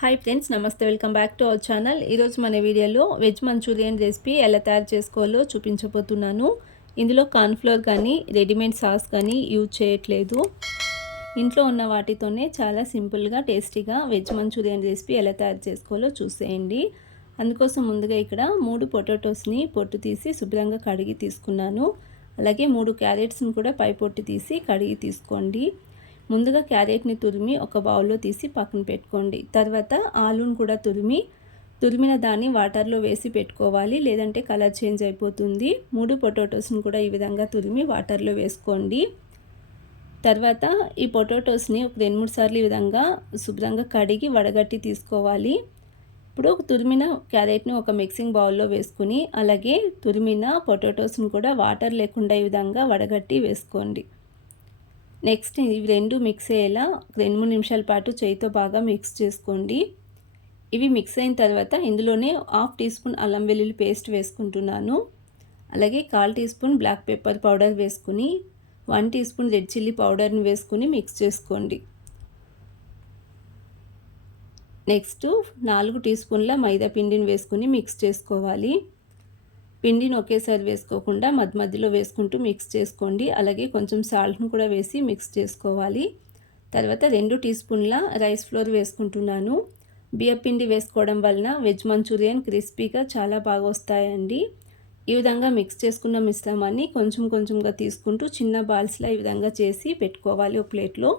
Hi friends, నమస్తే. Welcome back to our channel. ఈరోజు మన వీడియోలో వెజ్ మంచూరియన్ రెసిపీ ఎలా తయారు చేసుకోవాలో చూపించబోతున్నాను. ఇందులో కార్న్‌ఫ్లోర్ కానీ రెడీమేడ్ సాస్ కానీ యూజ్ చేయట్లేదు. ఇంట్లో ఉన్న వాటితోనే చాలా సింపుల్గా టేస్టీగా వెజ్ మంచూరియన్ రెసిపీ ఎలా తయారు చేసుకోవాలో చూసేయండి. అందుకోసం ముందుగా ఇక్కడ 3 పొటాటోస్ని పొట్టు తీసి శుభ్రంగా కడిగి తీసుకున్నాను. అలాగే 3 క్యారెట్స్ని కూడా పై పొట్టు తీసి కడిగి తీసుకోండి. ముందుగా క్యారెట్ని తురిమి ఒక బౌల్లో తీసి పక్కన పెట్టుకోండి. తర్వాత ఆలూను కూడా తురిమిన దాన్ని వాటర్లో వేసి పెట్టుకోవాలి, లేదంటే కలర్ చేంజ్ అయిపోతుంది. 3 పొటాటోస్ని కూడా ఈ విధంగా తురిమి వాటర్లో వేసుకోండి. తర్వాత ఈ పొటాటోస్ని ఒక 2-3 సార్లు ఈ విధంగా శుభ్రంగా కడిగి వడగట్టి తీసుకోవాలి. ఇప్పుడు తురిమిన క్యారెట్ని ఒక మిక్సింగ్ బౌల్లో వేసుకుని, అలాగే తురిమిన పొటాటోస్ని కూడా వాటర్ లేకుండా ఈ విధంగా వడగట్టి వేసుకోండి. నెక్స్ట్ ఇవి రెండు మిక్స్ అయ్యేలా 2-3 నిమిషాల పాటు చేయితో బాగా మిక్స్ చేసుకోండి. ఇవి మిక్స్ అయిన తర్వాత ఇందులోనే 1/2 టీ స్పూన్ అల్లం వెల్లుల్లి పేస్ట్ వేసుకుంటున్నాను. అలాగే 1/4 teaspoon black pepper powder వేసుకుని 1 టీ స్పూన్ రెడ్ చిల్లీ పౌడర్ని వేసుకుని మిక్స్ చేసుకోండి. నెక్స్ట్ 4 టీ స్పూన్ల మైదా పిండిని వేసుకుని మిక్స్ చేసుకోవాలి. పిండిని ఒకేసారి వేసుకోకుండా మధ్య మధ్యలో వేసుకుంటూ మిక్స్ చేసుకోండి. అలాగే కొంచెం సాల్ట్ను కూడా వేసి మిక్స్ చేసుకోవాలి. తర్వాత 2 టీ స్పూన్ల రైస్ ఫ్లోర్ వేసుకుంటున్నాను. బియ్యం పిండి వేసుకోవడం వలన వెజ్ మంచూరియన్ క్రిస్పీగా చాలా బాగా వస్తాయండి. ఈ విధంగా మిక్స్ చేసుకున్న మిశ్రమాన్ని కొంచెం కొంచెంగా తీసుకుంటూ చిన్న బాల్స్లా ఈ విధంగా చేసి పెట్టుకోవాలి ఒక ప్లేట్లో.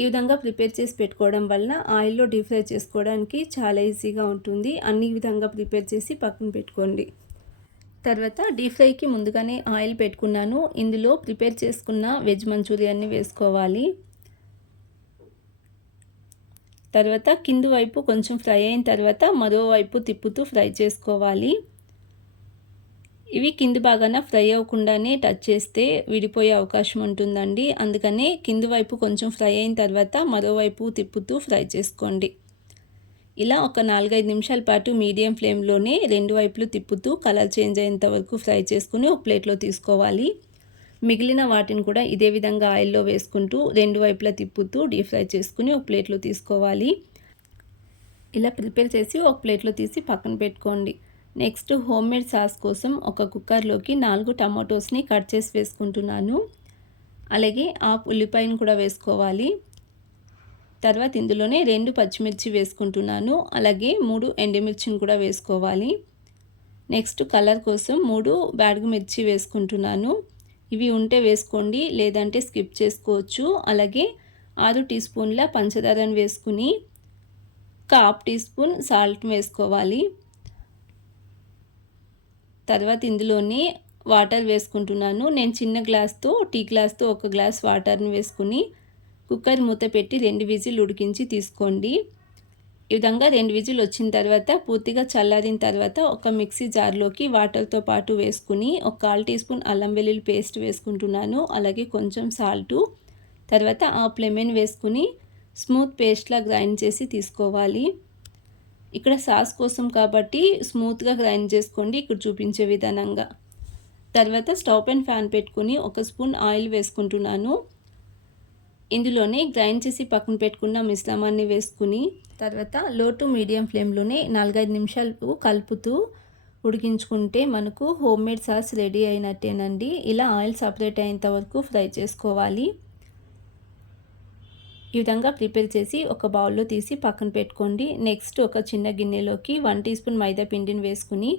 ఈ విధంగా ప్రిపేర్ చేసి పెట్టుకోవడం వలన ఆయిల్లో డీప్ ఫ్రై చేసుకోవడానికి చాలా ఈజీగా ఉంటుంది. అన్ని విధంగా ప్రిపేర్ చేసి పక్కన పెట్టుకోండి. తర్వాత డీప్ ఫ్రైకి ముందుగానే ఆయిల్ పెట్టుకున్నాను. ఇందులో ప్రిపేర్ చేసుకున్న వెజ్ మంచూరియాన్ని వేసుకోవాలి. తర్వాత కింది వైపు కొంచెం ఫ్రై అయిన తర్వాత మరోవైపు తిప్పుతూ ఫ్రై చేసుకోవాలి. ఇవి కింది భాగాన ఫ్రై అవ్వకుండానే టచ్ చేస్తే విడిపోయే అవకాశం ఉంటుందండి. అందుకనే కింది వైపు కొంచెం ఫ్రై అయిన తర్వాత మరోవైపు తిప్పుతూ ఫ్రై చేసుకోండి. ఇలా ఒక 4-5 నిమిషాల పాటు మీడియం ఫ్లేమ్లోనే 2 వైపులు తిప్పుతూ కలర్ చేంజ్ అయ్యేంత వరకు ఫ్రై చేసుకుని ఒక ప్లేట్లో తీసుకోవాలి. మిగిలిన వాటిని కూడా ఇదే విధంగా ఆయిల్లో వేసుకుంటూ 2 వైపులా తిప్పుతూ డీప్ ఫ్రై చేసుకుని ఒక ప్లేట్లో తీసుకోవాలి. ఇలా ప్రిపేర్ చేసి ఒక ప్లేట్లో తీసి పక్కన పెట్టుకోండి. నెక్స్ట్ హోమ్మేడ్ సాస్ కోసం ఒక కుక్కర్లోకి 4 టమాటోస్ని కట్ చేసి వేసుకుంటున్నాను. అలాగే హాఫ్ ఉల్లిపాయను కూడా వేసుకోవాలి. తర్వాత ఇందులోనే 2 పచ్చిమిర్చి వేసుకుంటున్నాను. అలాగే 3 ఎండుమిర్చిని కూడా వేసుకోవాలి. నెక్స్ట్ కలర్ కోసం 3 బ్యాడగి మిర్చి వేసుకుంటున్నాను. ఇవి ఉంటే వేసుకోండి, లేదంటే స్కిప్ చేసుకోవచ్చు. అలాగే 6 టీ స్పూన్ల పంచదారను వేసుకుని 1/2 టీ స్పూన్ సాల్ట్ వేసుకోవాలి. తర్వాత ఇందులోనే వాటర్ వేసుకుంటున్నాను. నేను చిన్న గ్లాస్తో టీ గ్లాస్తో 1 గ్లాస్ వాటర్ని వేసుకుని కుక్కర్ మూత పెట్టి 2 విజిల్ ఉడికించి తీసుకోండి. ఈ విధంగా 2 విజిల్ వచ్చిన తర్వాత పూర్తిగా చల్లారిన తర్వాత ఒక మిక్సీ జార్లోకి వాటర్తో పాటు వేసుకుని ఒక 1/4 టీ స్పూన్ అల్లం వెల్లుల్లి పేస్ట్ వేసుకుంటున్నాను. అలాగే కొంచెం సాల్టు, తర్వాత హాఫ్ లెమన్ వేసుకుని స్మూత్ పేస్ట్లా గ్రైండ్ చేసి తీసుకోవాలి. ఇక్కడ సాస్ కోసం కాబట్టి స్మూత్గా గ్రైండ్ చేసుకోండి ఇక్కడ చూపించే విధానంగా. తర్వాత స్టవ్ పైన ఫ్యాన్ పెట్టుకుని 1 స్పూన్ ఆయిల్ వేసుకుంటున్నాను. ఇందులోనే గ్రైండ్ చేసి పక్కన పెట్టుకున్న మిశ్రమాన్ని వేసుకుని తర్వాత లో టు మీడియం ఫ్లేమ్లోనే 4-5 నిమిషాలు కలుపుతూ ఉడికించుకుంటే మనకు హోమ్మేడ్ సాస్ రెడీ అయినట్టేనండి. ఇలా ఆయిల్ సపరేట్ అయ్యేంత వరకు ఫ్రై చేసుకోవాలి. ఈ విధంగా ప్రిపేర్ చేసి ఒక బౌల్లో తీసి పక్కన పెట్టుకోండి. నెక్స్ట్ ఒక చిన్న గిన్నెలోకి 1 టీ స్పూన్ మైదా పిండిని వేసుకుని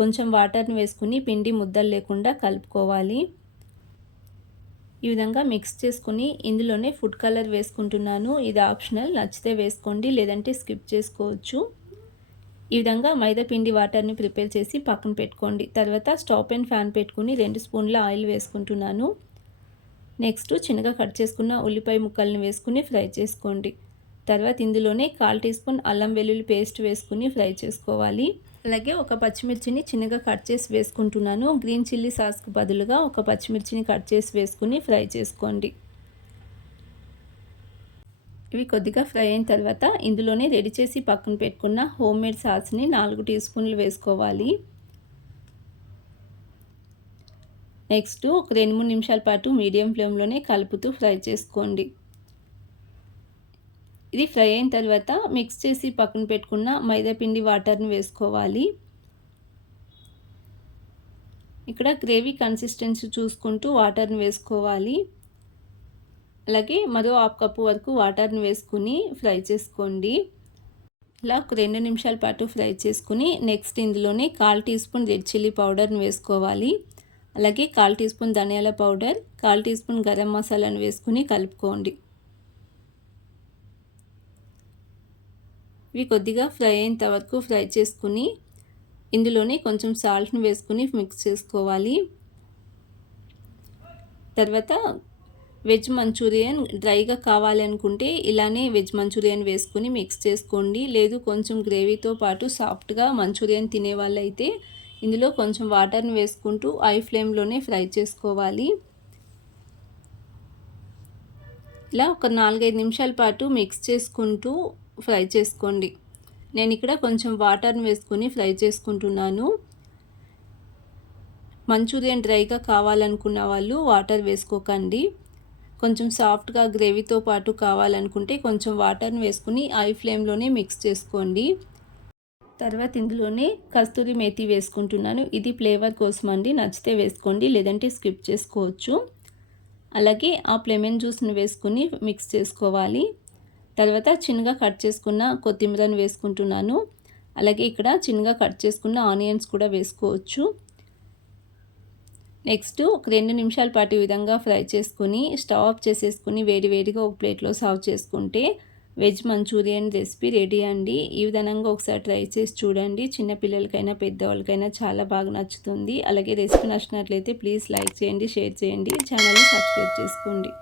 కొంచెం వాటర్ని వేసుకుని పిండి ముద్దలు లేకుండా కలుపుకోవాలి. ఈ విధంగా మిక్స్ చేసుకుని ఇందులోనే ఫుడ్ కలర్ వేసుకుంటున్నాను. ఇది ఆప్షనల్, నచ్చితే వేసుకోండి, లేదంటే స్కిప్ చేసుకోవచ్చు. ఈ విధంగా మైదా పిండి వాటర్ని ప్రిపేర్ చేసి పక్కన పెట్టుకోండి. తర్వాత స్టవ్ పైన ఫ్యాన్ పెట్టుకుని 2 స్పూన్ల ఆయిల్ వేసుకుంటున్నాను. నెక్స్ట్ చిన్నగా కట్ చేసుకున్న ఉల్లిపాయ ముక్కల్ని వేసుకుని ఫ్రై చేసుకోండి. తర్వాత ఇందులోనే 1/4 టీ స్పూన్ అల్లం వెల్లుల్లి పేస్ట్ వేసుకుని ఫ్రై చేసుకోవాలి. అలాగే ఒక పచ్చిమిర్చిని చిన్నగా కట్ చేసి వేసుకుంటున్నాను. గ్రీన్ చిల్లీ సాస్కు బదులుగా ఒక పచ్చిమిర్చిని కట్ చేసి వేసుకుని ఫ్రై చేసుకోండి. ఇవి కొద్దిగా ఫ్రై అయిన తర్వాత ఇందులోనే రెడీ చేసి పక్కన పెట్టుకున్న హోమ్మేడ్ సాస్ని 4 టీ స్పూన్లు వేసుకోవాలి. నెక్స్ట్ ఒక 2-3 నిమిషాల పాటు మీడియం ఫ్లేమ్లోనే కలుపుతూ ఫ్రై చేసుకోండి. ఇది ఫ్రై అయిన తర్వాత మిక్స్ చేసి పక్కన పెట్టుకున్న మైదా పిండి వాటర్ని వేసుకోవాలి. ఇక్కడ గ్రేవీ కన్సిస్టెన్సీ చూసుకుంటూ వాటర్ని వేసుకోవాలి. అలాగే మరో హాఫ్ కప్పు వరకు వాటర్ని వేసుకుని ఫ్రై చేసుకోండి. ఇలా ఒక 2 నిమిషాల పాటు ఫ్రై చేసుకుని నెక్స్ట్ ఇందులోనే 1/4 టీ స్పూన్ రెడ్ చిల్లీ పౌడర్ని వేసుకోవాలి. అలాగే 1/4 టీ స్పూన్ ధనియాల పౌడర్, 1/4 టీ స్పూన్ గరం మసాలాను వేసుకుని కలుపుకోండి. ఇవి కొద్దిగా ఫ్రై అయ్యేంత వరకు ఫ్రై చేసుకుని ఇందులోనే కొంచెం సాల్ట్ని వేసుకుని మిక్స్ చేసుకోవాలి. తర్వాత వెజ్ మంచూరియన్ డ్రైగా కావాలి అనుకుంటే ఇలానే వెజ్ మంచూరియన్ వేసుకుని మిక్స్ చేసుకోండి. లేదు కొంచెం గ్రేవీతో పాటు సాఫ్ట్గా మంచూరియన్ తినే వాళ్ళైతే ఇందులో కొంచెం వాటర్ని వేసుకుంటూ హై ఫ్లేమ్లోనే ఫ్రై చేసుకోవాలి. ఇలా ఒక 4-5 నిమిషాల పాటు మిక్స్ చేసుకుంటూ ఫ్రై చేసుకోండి. నేను ఇక్కడ కొంచెం వాటర్ని వేసుకుని ఫ్రై చేసుకుంటున్నాను. మంచూరియన్ డ్రైగా కావాలనుకున్న వాళ్ళు వాటర్ వేసుకోకండి. కొంచెం సాఫ్ట్గా గ్రేవీతో పాటు కావాలనుకుంటే కొంచెం వాటర్ని వేసుకుని హై ఫ్లేమ్లోనే మిక్స్ చేసుకోండి. తర్వాత ఇందులోనే కస్తూరి మేతి వేసుకుంటున్నాను. ఇది ఫ్లేవర్ కోసం అండి, నచ్చితే వేసుకోండి, లేదంటే స్కిప్ చేసుకోవచ్చు. అలాగే ఆ లెమన్ జ్యూస్ని వేసుకుని మిక్స్ చేసుకోవాలి. తర్వాత చిన్నగా కట్ చేసుకున్న కొత్తిమీరని వేసుకుంటున్నాను. అలాగే ఇక్కడ చిన్నగా కట్ చేసుకున్న ఆనియన్స్ కూడా వేసుకోవచ్చు. నెక్స్ట్ ఒక 2 నిమిషాల పాటు ఈ విధంగా ఫ్రై చేసుకుని స్టవ్ ఆఫ్ చేసేసుకుని వేడివేడిగా ఒక ప్లేట్లో సర్వ్ చేసుకుంటే వెజ్ మంచూరియన్ రెసిపీ రెడీ అండి. ఈ విధంగా ఒకసారి ట్రై చేసి చూడండి. చిన్నపిల్లలకైనా పెద్దవాళ్ళకైనా చాలా బాగా నచ్చుతుంది. అలాగే రెసిపీ నచ్చినట్లయితే ప్లీజ్ లైక్ చేయండి, షేర్ చేయండి, ఛానల్ని సబ్స్క్రైబ్ చేసుకోండి.